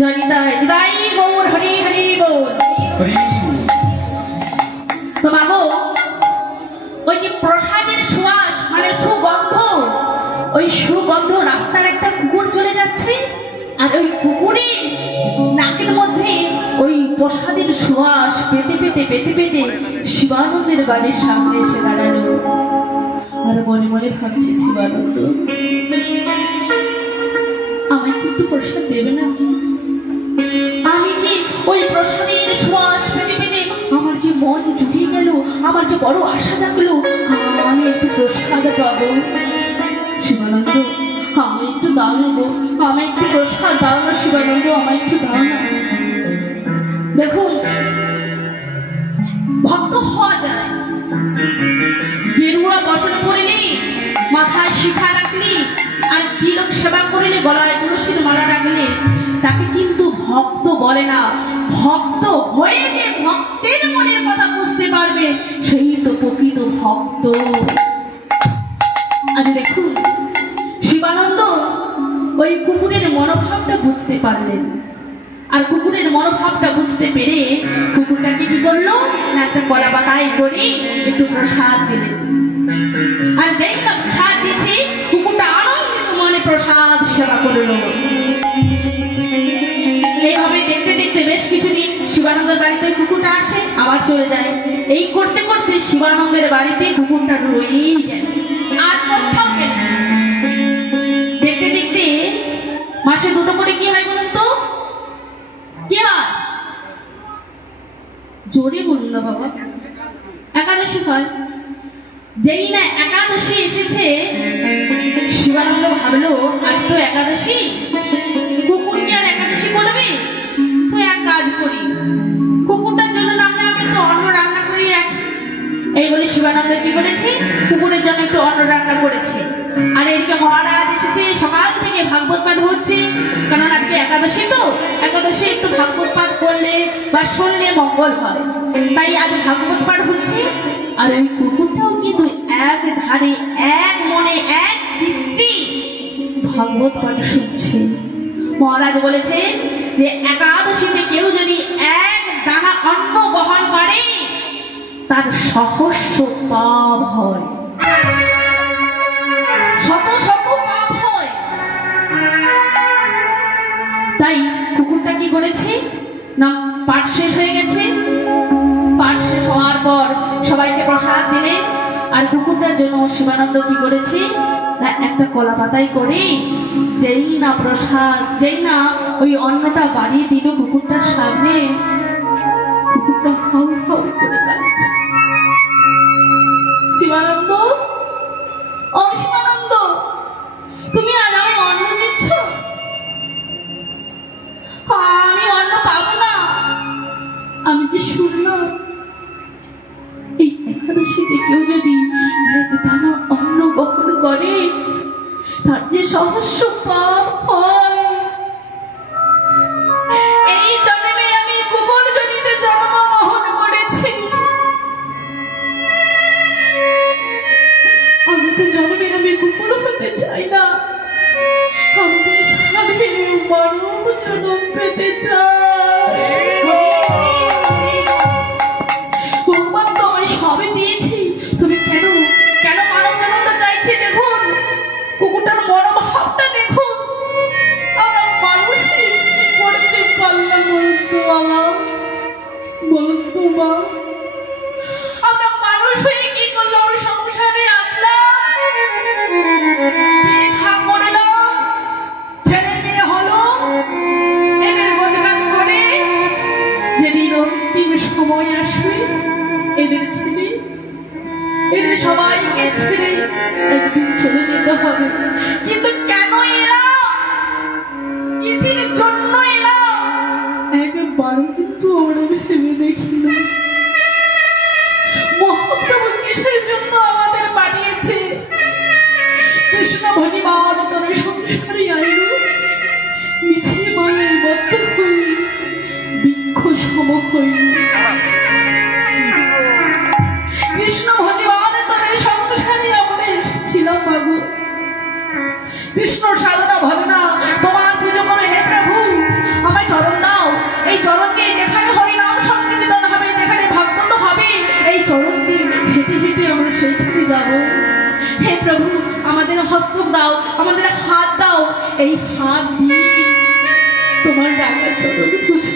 জনিতাই নিতাই গৌর হরি হরি বল। তো মাগো ওই যে প্রসাদের সুবাস মানে সুগন্ধ, ওই সুগন্ধ রাস্তার একটা কুকুর চলে যাচ্ছে, আর ওই কুকুরের নাকের মধ্যে ওই প্রসাদের সুবাস পেতে পেতে পেতে পেতে শিবানন্দের বাড়ির সামনে এসে দাঁড়ালো। আর মনে মনে ভাবছে, শিবানন্দ আমায় কি একটু প্রসাদ দেবে না? আমি যে ওই প্রসাদের সুবাস পেতে পেতে আমার যে মন জুড়িয়ে গেল, আমার যে বড় আশা জাগলো, আমি একটু প্রসাদ পাবো। শিবানন্দ আমি একটু দাও না গো, আমি একটু প্রসাদ দাও না শিবানন্দ, আমায় একটু দাও না। দেখুন ভক্ত হওয়া যায়, গেরুয়া বসন পরিলে, মাথায় শিখা রাখলে, আর তিলক সেবা করিলে, গলায় তুলসীর মালা রাখলে তাকে কিন্তু ভক্ত বলে না। ভক্ত হয়ে যে ভক্তের মনের কথা বুঝতে পারবে সেই তো প্রকৃত ভক্ত। আজ দেখুন শিবানন্দ ওই কুকুরের মনোভাবটা বুঝতে পারলেন, আর কুকুরের মনোভাবটা বুঝতে পেরে কুকুরটাকে কি করলো না, একটা কলা পাতায় করে একটু প্রসাদ দিলেন। আর যেই না প্রসাদ দিচ্ছে, কুকুরটা আনন্দিত মনে প্রসাদ সেবা করলো। এইভাবে দেখতে দেখতে বেশ কিছুদিন শিবানন্দের বাড়িতে কুকুরটা আসে, আবার চলে যায়। এই করতে করতে শিবানন্দের বাড়িতে কুকুরটা রয়েই যায়, আর কোথাও গেল। দেখতে দেখতে মাসে দুটো করে কি হয় বলুন তো? কি হয়? জোরে বলুন না বাবা। একাদশী হয়। যেই না একাদশী এসেছে, শিবানন্দ ভাবলো আজ তো একাদশী, কুকুর কি আর একাদশী করবে? তো এক কাজ করি, কুকুরটার জন্য নামলে আমি একটু অন্ন রান্না করে রাখি। এই বলে শিবানন্দ কি করেছে, কুকুরের জন্য একটু অন্ন রান্না করেছে। আর এদিকে মহারাজ এসেছে, সকাল থেকে ভাগবত পাঠ হচ্ছে, কারণ আজকে একাদশী, তো একাদশী একটু ভাগবত পাঠ করলে বা শুনলে মঙ্গল হয়, তাই আজ ভাগবত পাঠ হচ্ছে। আর ওই কুকুরটাও কিন্তু এক ধারে এক মনে এক চিত্তে ভাগবত পাঠ শুনছে। মহারাজ বলেছেন যে একাদশীতে কেউ যদি এক দানা অন্ন বহন করে তার সহস্র পাপ হয়, শত শত পাপ হয়। তাই কুকুরটা কি করেছে না, পাঠ শেষ হয়ে গেছে, পাঠ শেষ হওয়ার পর সবাইকে প্রসাদ দিলে, আর কুকুরটার জন্য শিবানন্দ কি করেছে না, একটা কলা পাতায় করে যেই না প্রসাদ, যেই না ওই অন্নটা বাড়িয়ে দিল কুকুরটার সামনে, কুকুরটা হাউ হাউ করে কাঁদছে। শিবানন্দ, ও শিবানন্দ, তুমি আজ আমি অন্ন দিচ্ছ? আমি অন্ন পাবো না। আমি যে শুনলাম এই একাদশীতে কেউ যদি এক দানা অন্ন গ্রহণ করে তার যে সহস্র পাপ হয়। এই জন্মে আমি কুকুর জনিতে জন্মগ্রহণ করেছি, আমি তো জন্মে আমি কুকুর হতে চাই না, আমি তো স্বাধীন মানব জন্ম পেতে চাই। ভগবান তো আমায় সবই দিয়েছি, তুমি কেন কেন মানব জন্মটা চাইছি? দেখুন কুকুরটার মনোভাবটা দেখুন। আমরা মানুষ কি করতে পারলাম বলুন তো বাবা, বলুন তো মা, আমরা মানুষ হয়ে কি করলাম? সংসারে আসলাম, বিয়ে করলাম, ছেলে মেয়ে হলো, এদের গোছগাছ করে যেদিন অন্তিম সময় আসবে এদের ছেলে এদের সবাইকে ছেড়ে একদিন চলে যেতে হবে। কিন্তু কেন এলাম, কিসের জন্য এলাম, একবার কিন্তু আমরা ভেবে দেখি না। মহাপ্রভু কিসের জন্য আমাদের পাঠিয়েছে? কৃষ্ণ ভজিবার তোর সংসারে আইল, মিছে মায়ের বদ্ধ হই, বৃক্ষ সম হইল। কৃষ্ণ ভজিবার তোর সংসারে আমরা এসেছিলাম মাগো। কৃষ্ণ সাধনা ভজনা তোমার পুজো করে হে প্রভু, আমায় সেইখানে যাব। হে প্রভু, আমাদের হস্তক দাও, আমাদের হাত দাও, এই হাত দিয়ে তোমার রাঙা চরণ পুজো